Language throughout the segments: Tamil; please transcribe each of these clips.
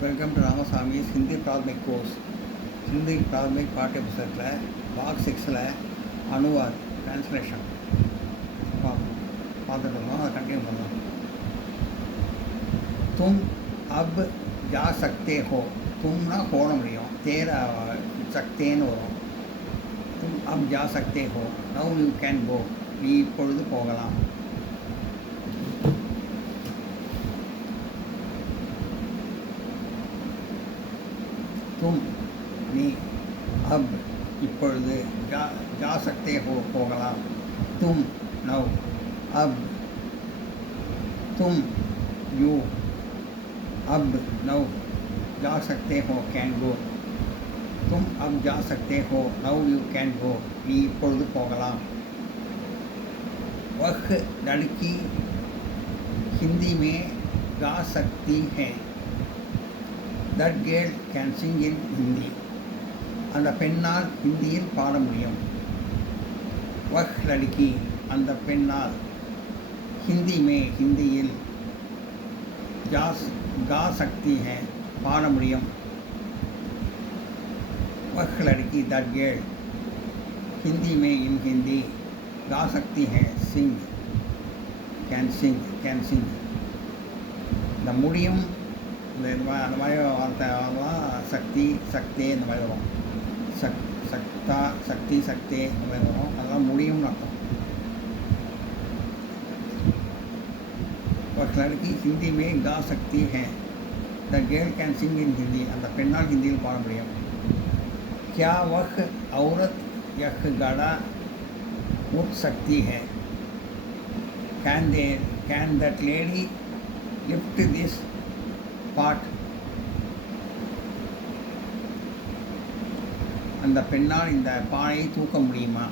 Welcome to Ramasamy's Hindi Prathmik course. Hindi Prathmik பாட்டிய புத்தகத்தில் பாக்ஸ் 6ல் அனுவாத் டிரான்ஸ்லேஷன் பார்த்துட்டு இருந்தோம். அதை கண்டினியூ பண்ணலாம். தும் அப் ஜா சக்தே ஹோ. தும்னா போட முடியும், தேர சக்தேன்னு வரும். தும் அப் ஜா சக்தே ஹோ, நவ் யூ கேன் கோ. நீ இப்பொழுது போகலாம். தும் நீ, அப் இப்பொழுது, ஜா சக்தே ஹோ போகலாம். தும் நவ், அப் தும் யூ, அப் நவ் ஜா சக்தே ஹோ கேன் கோ. தும் அப் ஜா சக்தே ஹோ நவ் யூ கேன் கோ. நீ இப்பொழுது போகலாம். वह लड़की हिंदी में गा सकती है. That girl can sing in Hindi. அந்த பெண்ணால் ஹிந்தியில் பாட முடியும். वह लड़की அந்த பெண்ணால் हिंदी में ஹிந்தியில் गा सकती है பாட முடியும். वह लड़की that girl हिंदी में in हिंदी गा सकती है sing can sing இந்த முடியும் அந்த மாதிரி வார்த்தை சக்தி சக்தே இந்த மாதிரி வரும். சக்தா சக்தி சக்தே இந்த மாதிரி வரும். அதெல்லாம் முடியும்னு அர்த்தம். ஒரு லड़की ஹிந்தி மே கா சக்தி है. த கேர்ள் கேன் சிங் இன் ஹிந்தி. அந்த பெண்ணால் ஹிந்தியில் பாட முடியும். क्या वह औरत यह गाड़ा उठ सकती है. Can that lady lift this pot. அந்த பெண்ணால் இந்த பானையை தூக்க முடியுமா.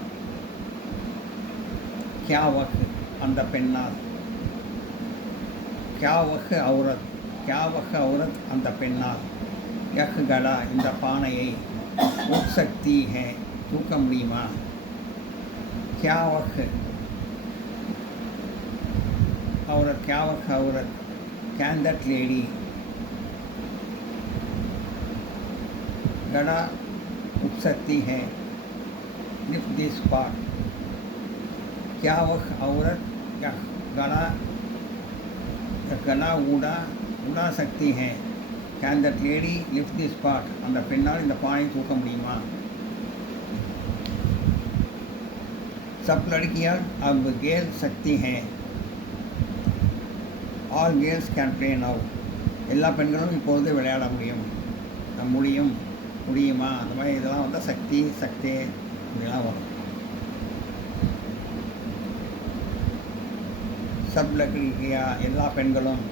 क्या वह அந்த பெண்ணால், क्या वह औरत அந்த பெண்ணால், यह गड़ा இந்த பானையை, उठ सकती है தூக்க முடியுமா. क्या वह औरत can that lady गड़ा उठ सकती है lift this pot. क्या वह औरत गड़ा उड़ा सकती है. can that lady lift this pot. அந்த பெண்ணால் இந்த பானை தூக்க முடியுமா. सब लड़कियां अब खेल सकती हैं. All girls can play now. எல்லா பெண்களும் இப்பொழுது விளையாட முடியும். முடியுமா அந்த மாதிரி இதெல்லாம் வந்து சக்தி சக்தே இதெல்லாம் வரும். சப் லக்டியா எல்லா பெண்களும்,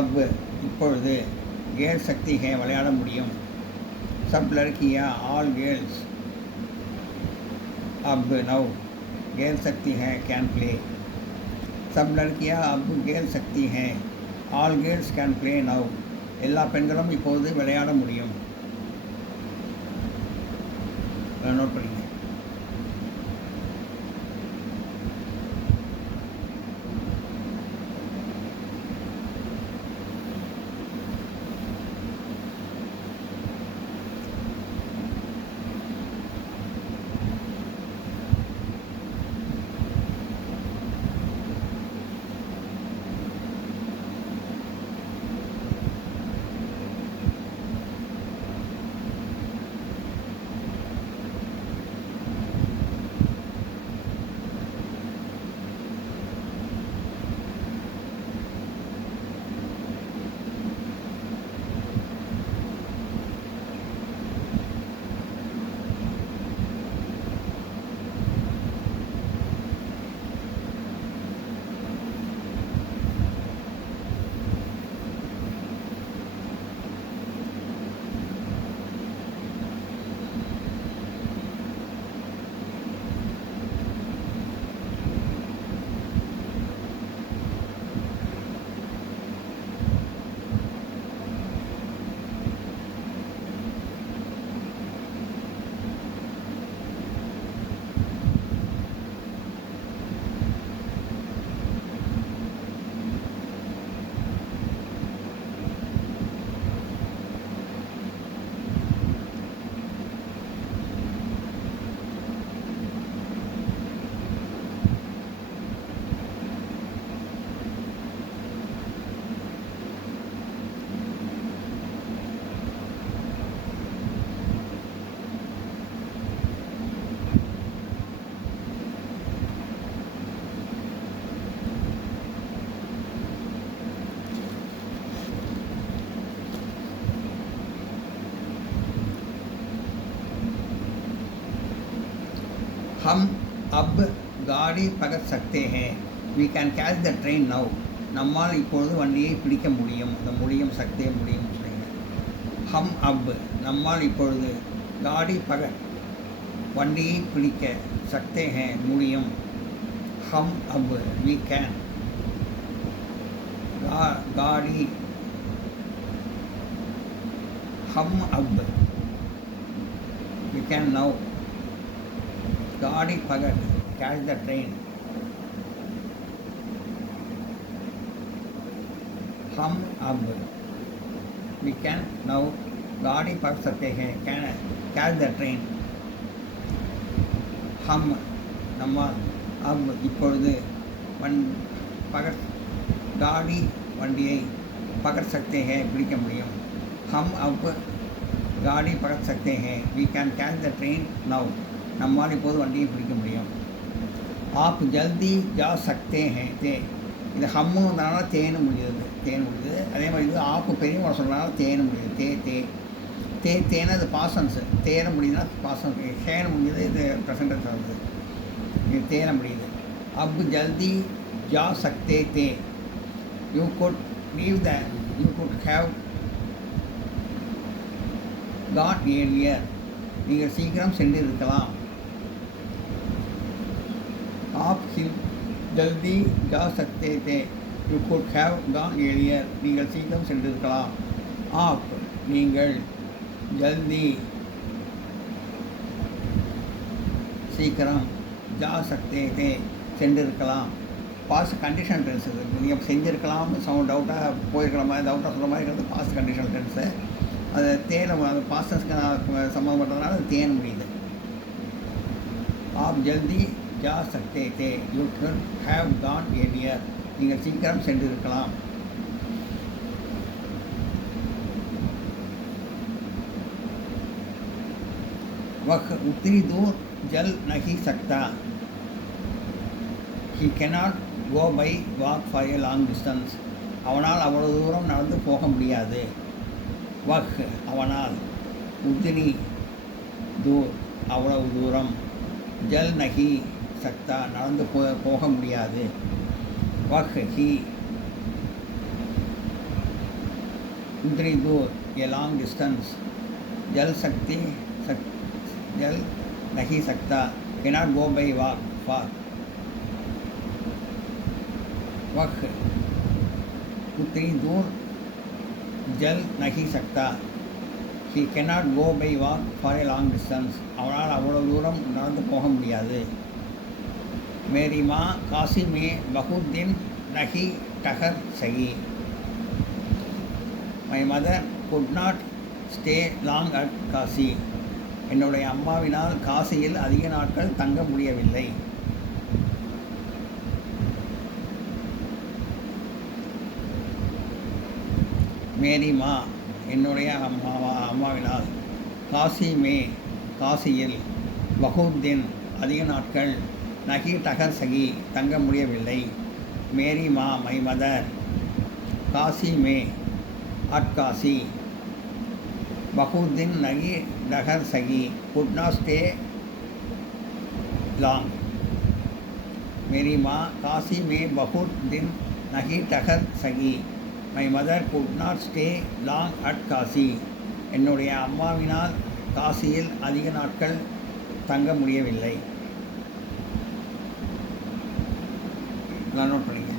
அப் இப்பொழுது, கேர்ள் சக்தி ஹே விளையாட முடியும். சப் லட்கியா ஆல் கேர்ள்ஸ் அப் நவ் கேர்ள் சக்தி ஹே கேன் ப்ளே. सब लड़कियां अब खेल सकती हैं. All girls can play now. எல்லா பெண்களும் இப்போது விளையாட முடியும். நோட் பண்ணிங்க. हम अब गाड़ी पकड़ सकते हैं. We can catch the train now. நம்மால் இப்பொழுது வண்டியை பிடிக்க முடியும். அந்த முடியும் சக்தியை முடியும் சொல்லுங்க. ஹம் அப் நம்மால் இப்பொழுது காடி பகட் வண்டியை பிடிக்க சக்தே ஹே முடியும். ஹம் அப் we can गाड़ी हम अब we can now गाड़ी पकड़ catch the train. हम अब we can now गाड़ी पकड़ सकते हैं can catch the train. हम நம்ம अब இப்பொழுது पकड़ गाड़ी வண்டியை पकड़ सकते हैं பிடிக்க முடியும். हम अब गाड़ी पकड़ सकते हैं we can catch the train now நம்மால் இப்போது வண்டியை பிடிக்க முடியும். आप जल्दी जा सकते हैं தே இது ஹம்முன்னு வந்தனால தேன்னு முடியுது அதே மாதிரி இது ஆப்பு பெரியவங்க சொல்கிறனால தேன்னு முடியுது தேன்னு அது பாசன்ஸு தேன முடியுதுன்னா பாசன்ஸ் ஹேன்னு முடியுது இது ப்ரெசன்டென்ஸ் ஆகுது இது தேன முடியுது. அப் ஜல்தி ஜா சக்தே தே you could have gone earlier நீங்கள் சீக்கிரம் சென்றிருக்கலாம். आप जल्दी जा सकते थे you could have gone earlier நீங்கள் சீக்கிரம் சென்றிருக்கலாம். आप நீங்கள் ஜல்தி சீக்கிரம் जा सकते थे சென்றிருக்கலாம். பாஸ்ட் கண்டிஷனல் டென்ஸ் இது நீங்கள் செஞ்சுருக்கலாம்னு டவுட்டாக போயிருக்கிற மாதிரி டவுட்டாக சொல்கிற மாதிரி இருக்கிறது பாஸ்ட் கண்டிஷனல் டென்ஸு. அது தேனை அது பாஸ்டன்ஸ்க்கு சம்மந்தம் பண்ணுறதுனால அது தேன் முடியுது. ஆப் ஜல்தி ஜா சக்தே தே you could have gone earlier நீங்கள் சீக்கிரம் சென்றிருக்கலாம். वह उतनी दूर जल नहीं सकता. He cannot go by walk for a long distance. அவனால் அவ்வளவு தூரம் நடந்து போக முடியாது. வஹ் அவனால் உத்னி தூர் அவ்வளவு தூரம் ஜல் நகி சக்தா நடந்து போக முடியாது. வஹ் ஹி உத்னி தூர் a long distance जल नहीं सकता cannot go by walk for वह उतनी दूर जल नहीं सकता. he cannot go by walk for a long distance அவனால் அவ்வளவு தூரம் நடந்து போக முடியாது. मेरी माँ काशी में बहुत दिन नहीं ठहर सकी. my mother could not stay long at Kashi என்னுடைய அம்மாவினால் காசியில் அதிக நாட்கள் தங்க முடியவில்லை. மேரி மா என்னுடைய அம்மாவினால் காசியில் பகுத்தின் அதிக நாட்கள் நகி டகர் சகி தங்க முடியவில்லை. மேரி மா மை மதர் காசி மே அட் காசி பகுத்தின் நகி டகர் சகி குட் நாட் ஸ்டே லாங். மேரி மா காசி மே பகுத் தின் நகி டகர் சகி my mother could not stay long at Kashi என்னுடைய அம்மாவினால் காசியில் அதிக நாட்கள் தங்க முடியவில்லை. நோட் பண்ணிங்க.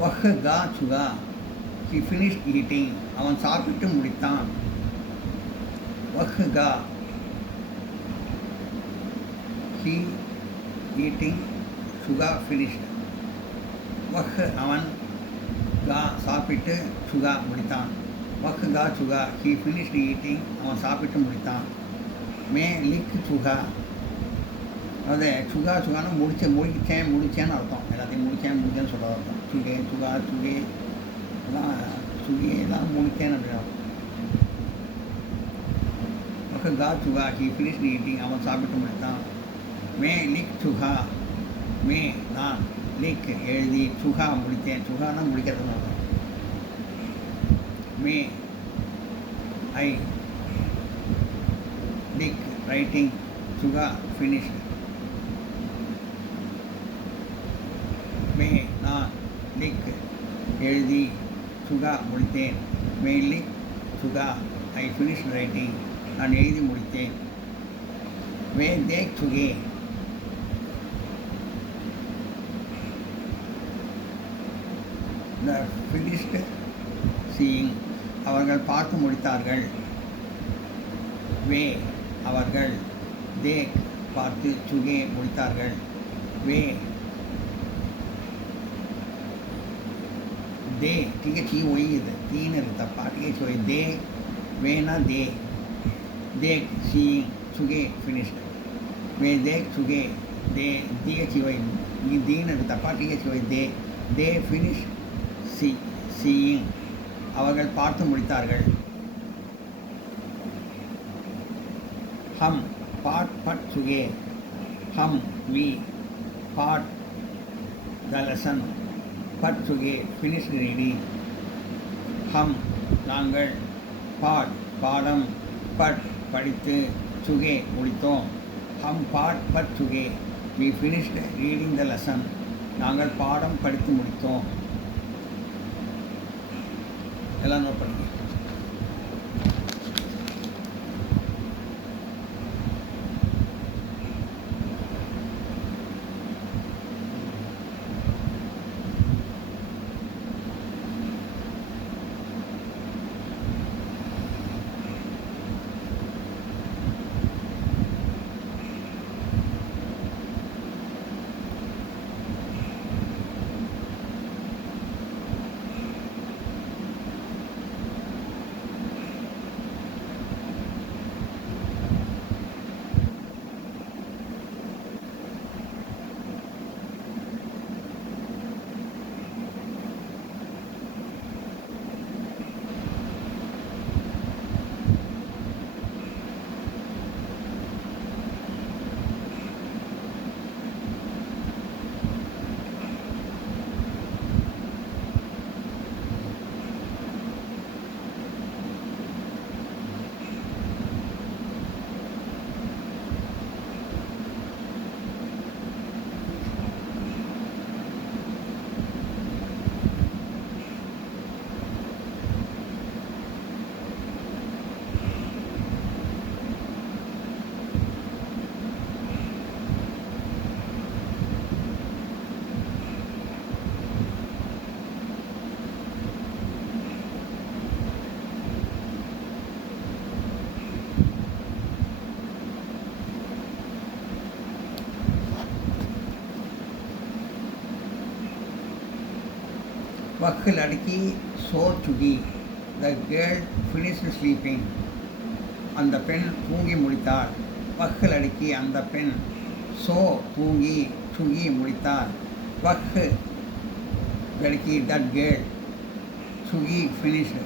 வஹ் கா சுகா ஹி ஃபினிஷ்ட் ஈட்டிங், அவன் சாப்பிட்டு முடித்தான். வஹ் கா ஹி ஈட்டிங், சுகா ஃபினிஷ்ட். வஹ் அவன், கா சாப்பிட்டு, சுகா முடித்தான். வஹ் கா சுகா ஹி ஃபினிஷ்ட் ஈட்டிங், அவன் சாப்பிட்டு முடித்தான். மே லிக் சுகா, அதாவது சுகா சுகான்னு முடித்தேன்னு அர்த்தம். எல்லாத்தையும் முடித்தேன்னு சொல்கிற அர்த்தம். சுகே சுகா சுகே எல்லாம் சுகே எல்லாம் முடித்தேன்னு அப்படின்னு அர்த்தம். வஹ் கா சுகா ஹி ஃபினிஷ்ட் ஈட்டிங், அவன் சாப்பிட்டு முடித்தான். மே லிக் சுகா, மே நான், லிக் எழுதி, சுகா முடித்தேன். சுகானா முடிக்கிறதுன்னு அர்த்தம். மே ஐ லிக் ரைட்டிங், சுகா ஃபினிஷ்ட். மே நான் லிக் எழுதி, சுகா முடித்தேன். மே லிக் சுகா ஐ ஃபினிஷ்ட் ரைட்டிங், நான் எழுதி முடித்தேன். வே தேக் சுகே, த ஃபினிஷ்ட் சீயிங், அவர்கள் பார்த்து முடித்தார்கள். வே அவர்கள், தேக் பார்த்து, சுகே முடித்தார்கள். வே दे, ठीक है, ची वही है, तीन है तप्पा, ठीक है, सो दे वेना दे, देख सी चुगे फिनिश्ड, वे देख चुगे दे, दिए ची वही, ये दीन है तप्पा, ठीक है, सो दे फिनिश सी सीइंग, அவர்கள் பார்த்து முடித்தார்கள். हम पाठ पढ़ चुके, हम वी पाठ द लेसन पढ़ चुके फिनिश्ड रीडिंग. हम நாங்கள் பாட் பாடம் பட் படித்து சுகே முடித்தோம். हम पाठ पढ़ चुके we finished reading the lesson, நாங்கள் பாடம் படித்து முடித்தோம். எல்லாம் நோட் பண்ணுங்க. वह लड़की सो चुकी, द गर्ल फिनिश्ड स्लीपिंग, அந்த பெண் தூங்கி முடித்தாள். வஹ் லड़की அந்த பெண், சோ தூங்கி, Suki முடித்தாள். வஹ் லड़की that girl, Suki finished,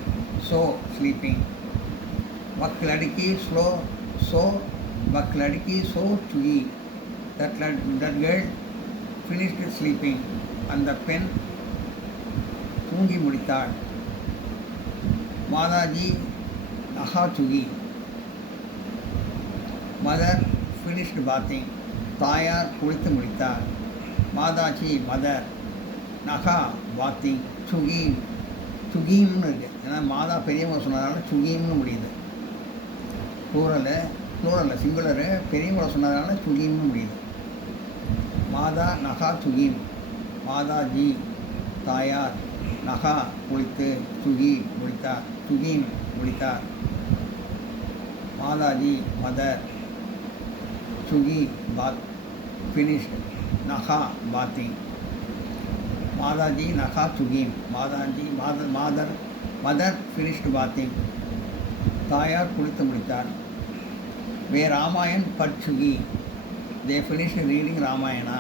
so sleeping. वह लड़की स्लो सो, वह लड़की सो चुकी, that girl finished sleeping, அந்த பெண் தூங்கி முடித்தாள். மாதாஜி நஹா சுகி, மதர் ஃபினிஷ்டு பாத்திங், தாயார் குளித்து முடித்தார். மாதாஜி மதர், நஹா பாத்திங், சுகி சுகீம்னு இருக்குது. ஏன்னா மாதா பெரியவங்க சொன்னதுனால சுகீம்னு முடியுது. ப்ளூரல் சிங்குலரு பெரியவங்களை சொன்னதுனால சுகீம்னு முடியுது. மாதா நஹா சுகீம், மாதாஜி தாயார் நகா குளித்து சுகி முடித்தார், சுகீன் முடித்தார். மாதாஜி மதர் சுகி பாத் ஃபினிஷ்ட் நகா பாத்திங். மாதாஜி நகா சுகீன், மாதாஜி மதர் ஃபினிஷ்ட் பாத்திங். தாயார் குளித்து முடித்தார். வே ராமாயண் பட்சுகி, தே ஃபினிஷ்ட் ரீடிங் ராமாயணா,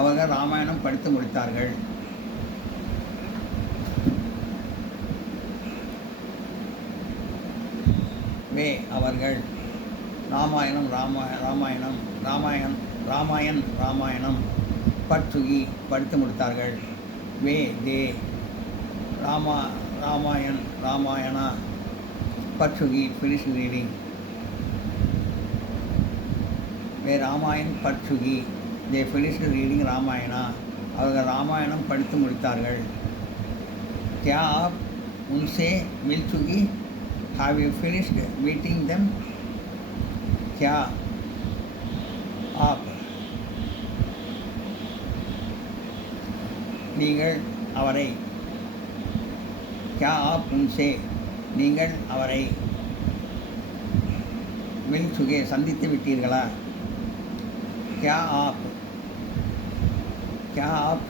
அவர்கள் ராமாயணம் படித்து முடித்தார்கள். வே அவர்கள் ராமாயணம் ராமாயணம் பட்சுகி படித்து முடித்தார்கள். வே தே ராமாயணா பட்சுகி ஃபினிஷ் ரீடிங். வே ராமாயண் பட்சுகி, தே ஃபினிஷ்ட் ரீடிங் ராமாயணா, அவர்கள் ராமாயணம் படித்து முடித்தார்கள். क्या आप उनसे मिल चुकी? Have you finished meeting them? क्या आप நீங்கள் அவரை, क्या आप उनसे நீங்கள் அவரை मिल चुके சந்தித்து விட்டீர்களா? क्या आप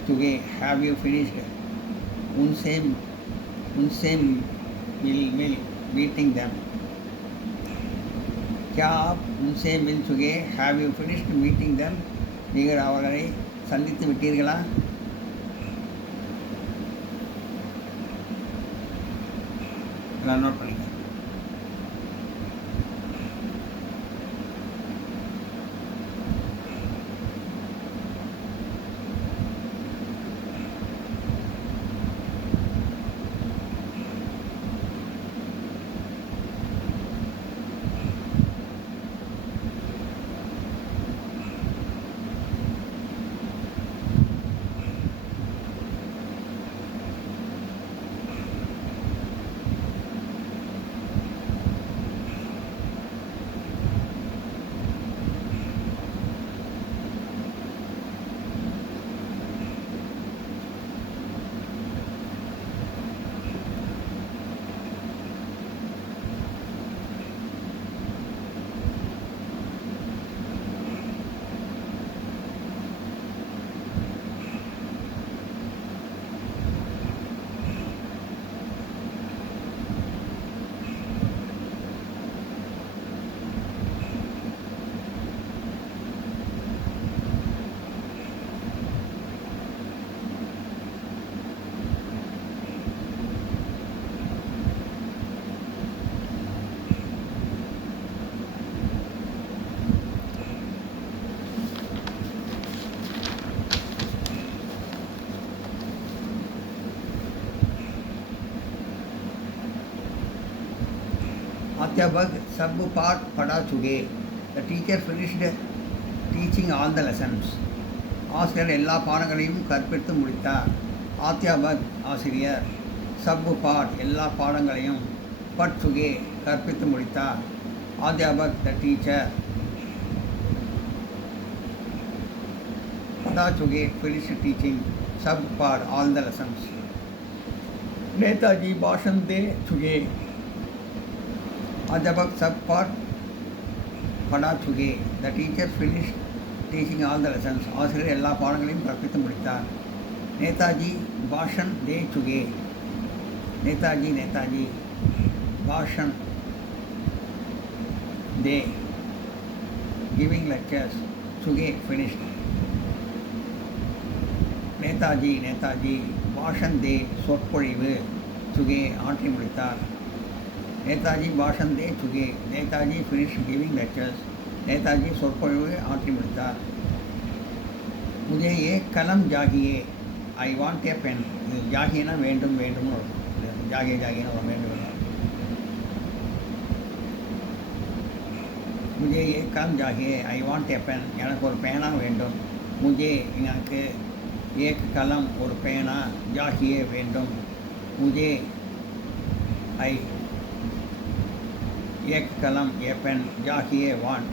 चुके have you finished उनसे मिल meeting them? क्या आप उनसे मिल चुके have you finished meeting them? நீங்கள் அவர்களை சந்தித்து விட்டீர்களா? எல்லாம் நோட் பண்ணிக்க. अध्यापक सब पाठ पढ़ा चुके. The teacher finished teaching all the lessons. ஆசிரியர் எல்லா பாடங்களையும் கற்பித்து முடித்தார். அத்தியாபக் ஆசிரியர், சப் பாட் எல்லா பாடங்களையும், பட் சுகே கற்பித்து முடித்தார். அத்தியாபக் the teacher, Bada சுகே finished teaching सब पाठ all the lessons. नेताजी भाषण दे चुके. अध्यापक सब पाठ पढ़ा चुके. The teacher finished teaching all the lessons. ஆசிரியர் எல்லா பாடங்களையும் கற்பித்து முடித்தார். நேதாஜி பாஷன் दे चुके. நேதாஜி பாஷன் दे giving lectures. चुके finished. நேதாஜி பாஷன் दे சொற்பொழிவு. चुके ஆற்றி முடித்தார். नेताजी भाषण दे चुके. Netaji finish giving lectures. Netaji சொற்பொழிவு ஆற்றி முடித்தார். मुझे एक कलम चाहिए. I want a pen. இது ஜாகியனா வேண்டும் வேண்டும்னு இருக்கும். ஜாகியனா வேண்டும். मुझे एक कलम चाहिए. I want a pen. எனக்கு ஒரு பேனா வேண்டும். मुझे எனக்கு एक कलम ஒரு பேனா, चाहिए வேண்டும். मुझे ஐ एक कलम ए पेन, चाहिए वांट.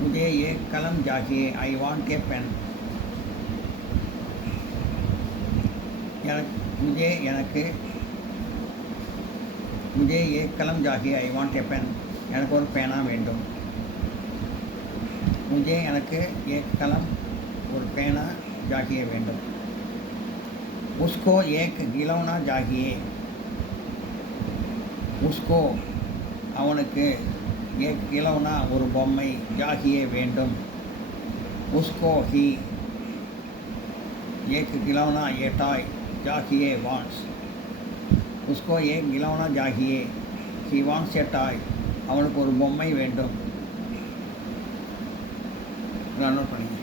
मुझे एक कलम चाहिए. I want a pen. எனக்கு मुझे एक कलम चाहिए आई वांट ए पेन எனக்கு ஒரு பேனா வேண்டும் मुझे எனக்கு एक कलम ஒரு பேனா चाहिए வேண்டும் उसको एक खिलौना चाहिए उसको அவனுக்கு एक खिलौना ஒரு பொம்மை चाहिए வேண்டும் उसको ही एक खिलौना ये टॉय चाहिए wants उसको एक खिलौना चाहिए he wants a toy அவனுக்கு ஒரு பொம்மை வேண்டும் நோட் பண்ணி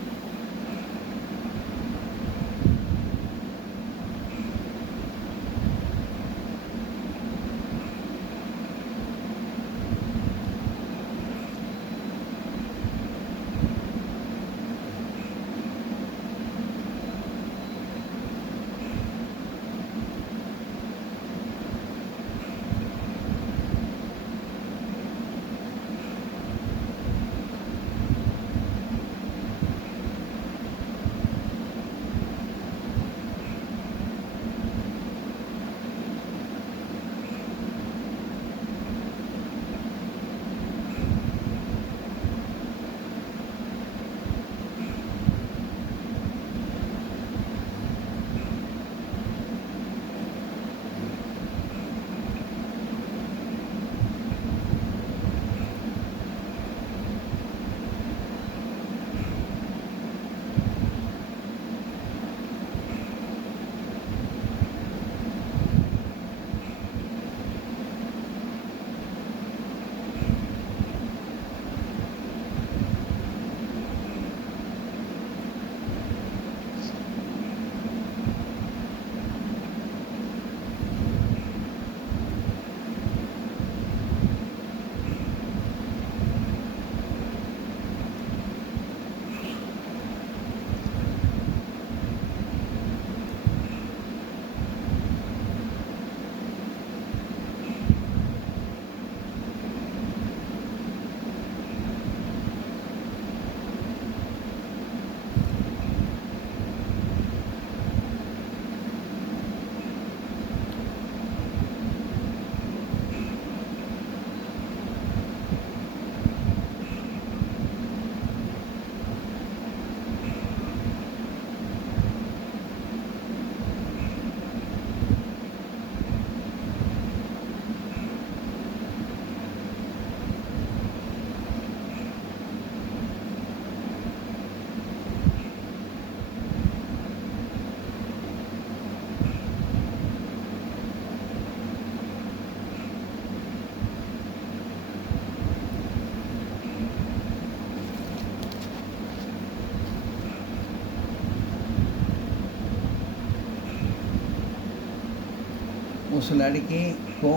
उस लड़की को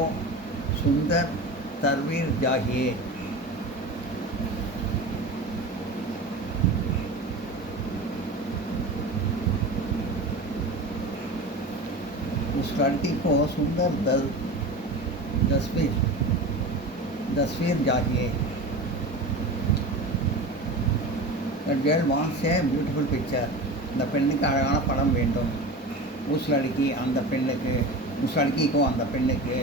सुंदर तस्वीर चाहिए उस लड़की को सुंदर तस्वीर चाहिए That girl wants a beautiful picture. இந்த பெண்ணுக்கு அழகான படம் வேண்டும் उस लड़की அந்த பெண்ணுக்கு उस लड़की को அந்த பெண்ணுக்கு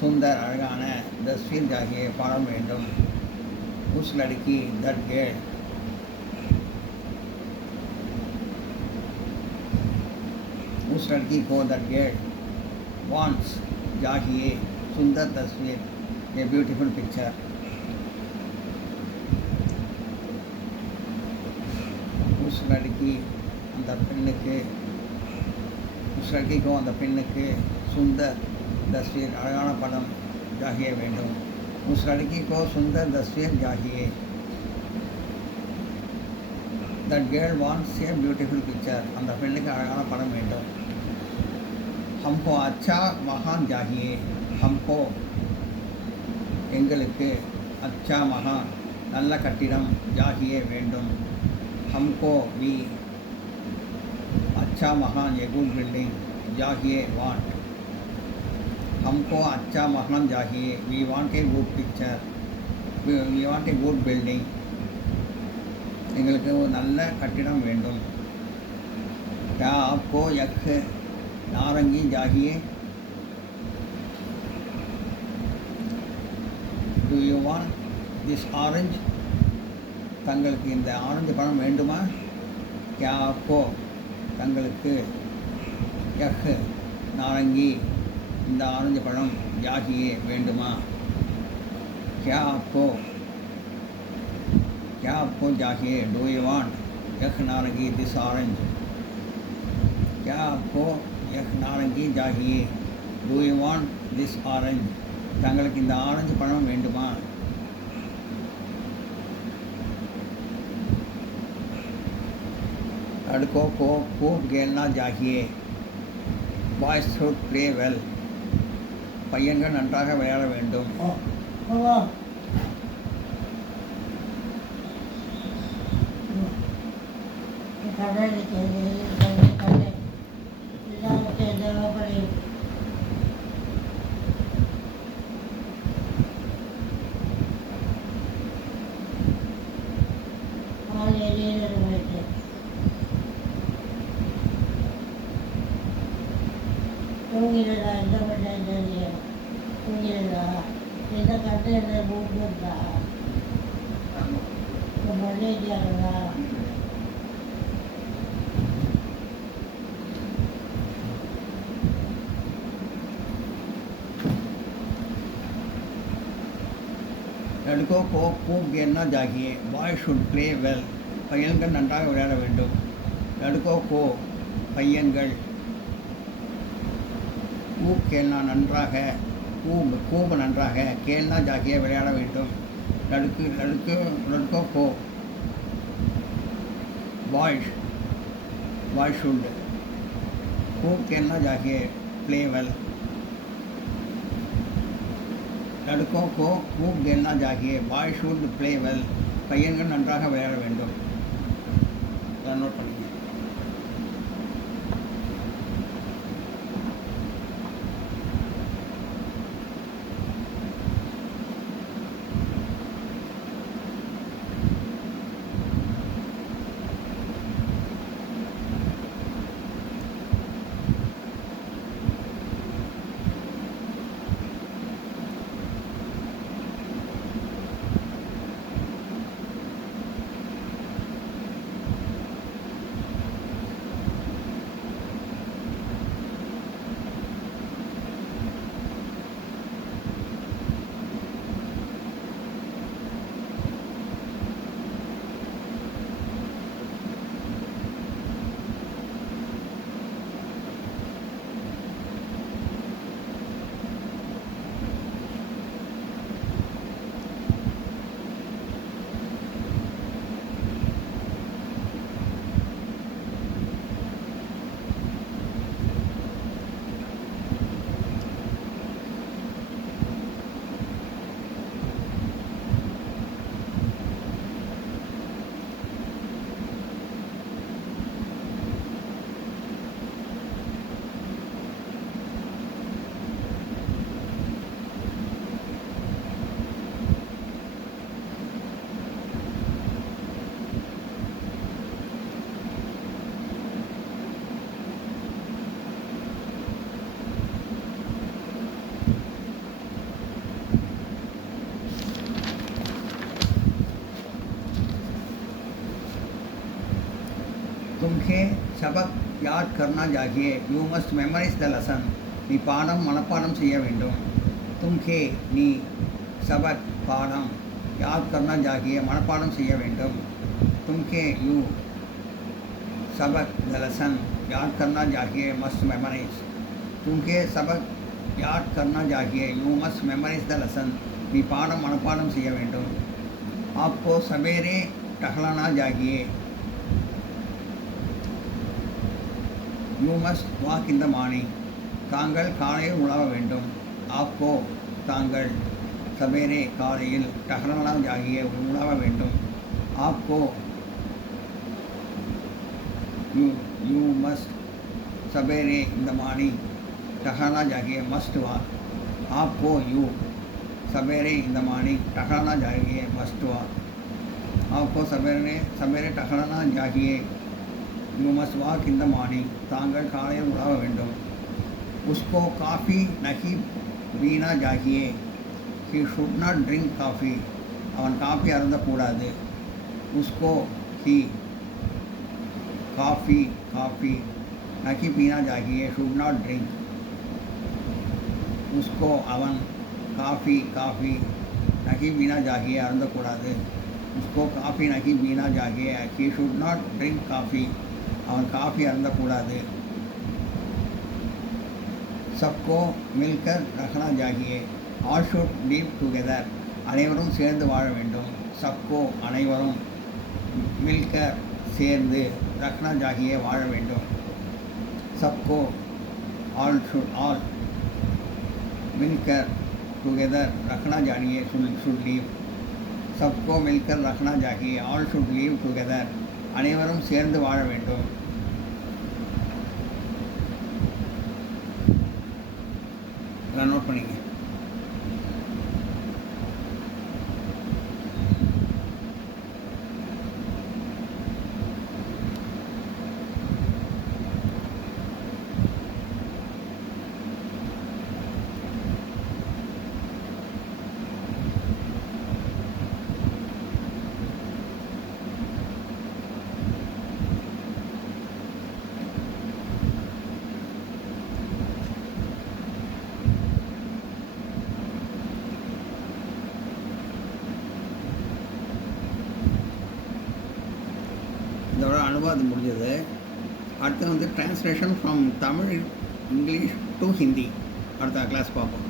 सुंदर அழகான तस्वीर चाहिए படம் வேண்டும் उस लड़की that girl उस लड़की को that girl wants चाहिए सुंदर तस्वीर a beautiful picture उस लड़की அந்த பெண்ணுக்கு उस लड़की को அந்த பெண்ணுக்கு सुंदर तस्वीर அழகான படம் चाहिए வேண்டும் उस लड़की को सुंदर तस्वीर चाहिए that girl wants a beautiful picture அந்த பெண்ணுக்கு அழகான படம் வேண்டும் हमको अच्छा मकान चाहिए हमको எங்களுக்கு अच्छा मकान நல்ல கட்டிடம் चाहिए வேண்டும் हमको भी अच्छा मकान a good building चाहिए want हमको अच्छा मकान चाहिए we want a good picture we want a good building எங்களுக்கு ஒரு நல்ல கட்டிடம் வேண்டும் क्या आपको एक नारंगी चाहिए, do you want this orange, தங்களுக்கு இந்த ஆரஞ்சு பழம் வேண்டுமா, क्या आपको தங்களுக்கு, यह नारंगी இந்த ஆரஞ்சு பழம் चाहिए வேண்டுமா, क्या आपको चाहिए, डू यू वांट यह नारंगी दिस ऑरेंज, क्या आपको यह नारंगी चाहिए, do you want this orange தங்களுக்கு இந்த ஆரஞ்சு பழம் வேண்டுமா, लड़कों को खूब खेलना चाहिए, बॉयज शुड प्ले वेल பையன்கள் நன்றாக விளையாட வேண்டும், தூங்கிடுறா இந்த பண்ண தூங்கிடுறா இந்த கண்டு என்ன மூக்குறா மொழியாடுறா लड़कों को खूब खेलना चाहिए, बॉय शुड प्ले वेल பையன்கள் நன்றாக விளையாட வேண்டும், लड़कों को பையன்கள், खूब खेलना நன்றாக, खूब நன்றாக, खेलना चाहिए விளையாட வேண்டும், लड़कों को बॉय शुड खूब खेलना चाहिए प्ले वेल, लड़कों को खूब खेलना चाहिए बॉय शुड प्ले वेल பையன்கள் நன்றாக விளையாட வேண்டும். நோட் பண்ணுங்க. तुम्हें सबक याद करना चाहिए, you must memorise the lesson நீ பாடம் மனப்பாடம் செய்ய வேண்டும், तुमके நீ सबक பாடம் याद करना चाहिए மனப்பாடம் செய்ய வேண்டும், तुमके यू सबक द लेसन याद करना चाहिए मस्ट मेमोराइज, तुमके सबक याद करना चाहिए you must memorise the lesson நீ பாடம் மனப்பாடம் செய்ய வேண்டும், आपको सवेरे टहलना चाहिए, you must walk in the morning தாங்கள் காலையில் உழவ வேண்டும், ஆப்கோ தாங்கள் சபேரே காலையில் டஹலனா ஜாகிய உழவ வேண்டும், ஆப்கோ யூ மஸ்ட் சபேரே இந்த மார்னிங் டஹலனா ஜாகிய மஸ்ட் வாக், ஆப்கோ யூ சபேரே இந்த மார்னிங் டஹலனா ஜாகிய மஸ்ட் வாக், ஆப்கோ சபேரே டஹலனா ஜாகிய you must walk in the morning தாங்கள் காலையில் உழவ வேண்டும், उसको काफ़ी नहीं पीना चाहिए. He should not drink coffee. அவன் காஃபி அருந்தக்கூடாது. उसको he काफ़ी नहीं पीना चाहिए. should not drink. उसको அவன் काफ़ी नहीं पीना चाहिए அருந்தக்கூடாது. उसको काफ़ी नहीं पीना चाहिए. he should not drink coffee. அவன் காஃபி அருந்தக்கூடாது. सबको मिलकर रखना चाहिए. all should live together. அனைவரும் சேர்ந்து வாழ வேண்டும். सबको அனைவரும் मिलकर சேர்ந்து रखना चाहिए வாழ வேண்டும். सबको all मिलकर together रखना चाहिए should live. सबको मिलकर रखना चाहिए. all should live together. அனைவரும் சேர்ந்து வாழ வேண்டும். நோட் பண்ணிங்க. இதோட அனுவாதம் முடிஞ்சது. அடுத்து வந்து translation from Tamil English to Hindi அடுத்த கிளாஸ் பார்ப்போம்.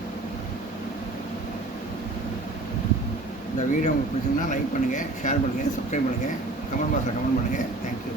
இந்த வீடியோ உங்களுக்கு பிடிச்சிங்கன்னா லைக் பண்ணுங்கள், ஷேர் பண்ணுங்கள், சப்ஸ்கிரைப் பண்ணுங்கள், கமெண்ட் பாக்ஸில் கமெண்ட் பண்ணுங்கள். தேங்க்யூ.